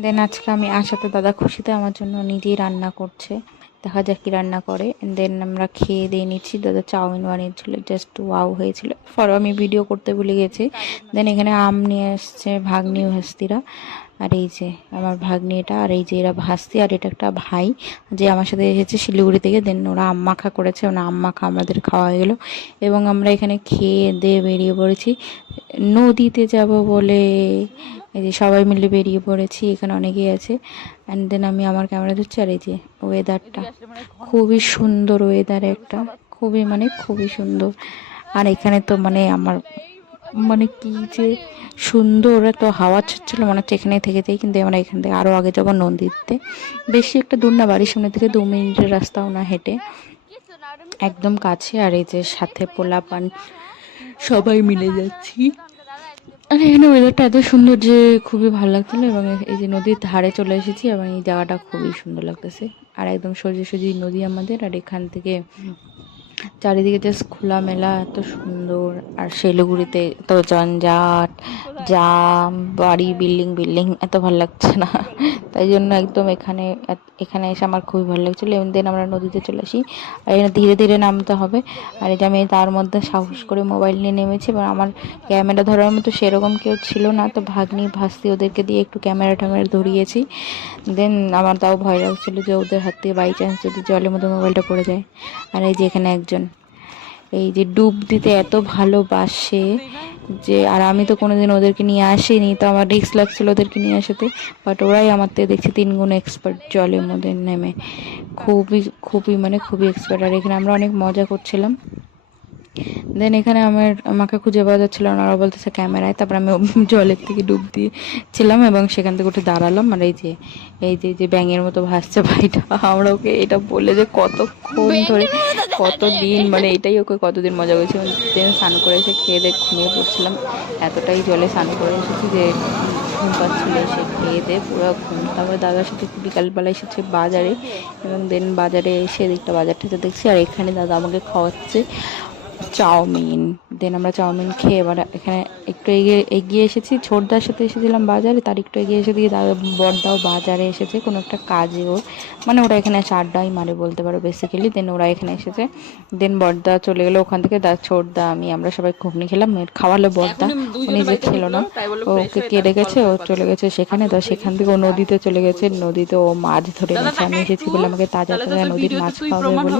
দেন আজকে আমি আসাতে দাদা খুশিতে আমার জন্য নিজেই রান্না করছে, দেখা যাক কি রান্না করে। দেন আমরা খেয়ে দিয়ে নিচ্ছি। দাদা চাউমিন বানিয়েছিল, জাস্ট ওয়াও হয়েছিল। পরও আমি ভিডিও করতে ভুলে গেছি। দেন এখানে আম নিয়ে এসছে ভাগ্নি ভাস্তিরা, আর এই যে আমার ভাগ্নি এটা, আর এই যে এরা ভাস্তি, আর এটা একটা ভাই যে আমার সাথে এসেছে শিলিগুড়ি থেকে। দেন ওরা আম মাখা করেছে, ওরা আম মাখা আমাদের খাওয়া হয়ে গেলো এবং আমরা এখানে খেয়ে দিয়ে বেরিয়ে পড়েছি নদীতে যাব বলে। এই যে সবাই মিলে বেরিয়ে পড়েছি, এখানে অনেকেই আছে। অ্যান্ড দেন আমি আমার ক্যামেরা ধরছি, আর এই যে ওয়েদারটা খুবই সুন্দর, ওয়েদার একটা খুবই সুন্দর। আর এখানে তো আমার কি যে সুন্দর এত হাওয়া ছাড়ছিল, মনে হচ্ছে এখানেই থেকে যাই। কিন্তু আমরা এখান থেকে আরও আগে যাবো নদীতে, বেশি একটা দূর না, বাড়ির সামনে থেকে 2 মিনিটের রাস্তাও না, হেঁটে একদম কাছে। আর এই যে সাথে পোলাপান সবাই মিলে যাচ্ছি। আর এখানে ওয়েদারটা এত সুন্দর যে খুবই ভালো লাগছিলো, এবং এই যে নদীর ধারে চলে এসেছি এবং এই জায়গাটা খুবই সুন্দর লাগতেছে। আর একদম সোজাসুজি নদী আমাদের, আর এখান থেকে চারিদিকে জাস্ট খোলামেলা, এত সুন্দর। আর শিলিগুড়িতে তো জঞ্জাট, জাম, বাড়ি, বিল্ডিং বিল্ডিং, এত ভালো লাগছে না। তাই জন্য একদম এখানে এসে আমার খুবই ভালো লাগছিলো। এবং দেন আমরা নদীতে চলে আসি, আর এখানে ধীরে ধীরে নামতে হবে। আর এই যে আমি তার মধ্যে সাহস করে মোবাইল নিয়ে নেমেছি, এবার আমার ক্যামেরা ধরার মতো সেরকম কেউ ছিল না, তো ভাগ্নি ভাস্তি ওদেরকে দিয়ে একটু ক্যামেরা ট্যামেরা ধরিয়েছি। দেন আমার তাও ভয় লাগছিলো যে ওদের হাত থেকে বাই চান্স যদি জলের মধ্যে মোবাইলটা পড়ে যায়। আর এই যে এখানে একজন এই যে ডুব দিতে এত ভালোবাসে যে, আর আমি তো কোনোদিন ওদেরকে নিয়ে আসিনি, তো আমার রিস্ক লাগছিল ওদেরকে নিয়ে আসাতে। বাট ওরাই আমার থেকে দেখছি 3 গুণ এক্সপার্ট জলের মধ্যে নেমে, খুবই খুবই এক্সপার্ট। আর এখানে আমরা অনেক মজা করছিলাম। দেন এখানে আমাকে খুঁজে পাওয়া যাচ্ছিল না, ওরা বলতেছে ক্যামেরায়। তারপর আমি জলের থেকে ডুব দিয়েছিলাম এবং সেখান থেকে উঠে দাঁড়ালাম। আর এই যে ব্যাঙের মতো ভাসছে ভাইটা, আমরা ওকে এটা বলে যে কতক্ষণ ধরে কতদিন এটাই ওকে কতদিন মজা করেছি। দেন স্নান করে এসে খেয়ে দিয়ে ঘুমিয়ে পড়ছিলাম, এতটাই জলে স্নান করে এসেছি যে ঘুম পাচ্ছিল। এসে খেয়ে দিয়ে পুরো ঘুম। তারপরে দাদার সাথে বিকালবেলা এসেছে বাজারে, এবং দেন বাজারে এসে দিকটা বাজারটাতে দেখছি, আর এখানে দাদা আমাকে খাওয়াচ্ছে চাউমিন। দেন আমরা চাউমিন খেয়ে এবার এখানে একটু এগিয়ে এসেছি, ছোটদার সাথে এসেছিলাম বাজারে, তার একটু এগিয়ে এসে দিয়ে দাদা বড়দাও বাজারে এসেছে কোনো একটা কাজে। ওরা এখানে এসে আড্ডাই মারে বলতে পারো বেসিক্যালি। দেন ওরা এখানে এসেছে। দেন বড়দা চলে গেলো ওখান থেকে, ছোটদা আমরা সবাই ঘুগনি খেলাম, খাওয়ালো বড়দা, উনি যে খেলো না, ওকে কেড়ে গেছে, ও চলে গেছে সেখানে। তো সেখান থেকে ও নদীতে চলে গেছে, নদীতে ও মাছ ধরে গেছে। আমি এসেছি বলে আমাকে তাজা তাজা নদীর মাছ খাওয়াবে বলে।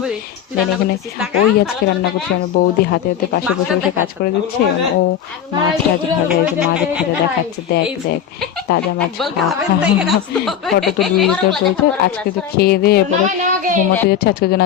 দেন এখানে ওই আজকে রান্না করছে, বৌদি হাতে হাতে পাশে বসে বসে কাজ করে দিচ্ছে, এবং ও মাছ ভাজা, এই যে মাছ ভাজা দেখাচ্ছে, দেখ তাজা মাছ খা। ফটো তো চলছে। আজকে তো খেয়ে দিয়ে এরপরে ঘুমোতে যাচ্ছে, আজকের জন্য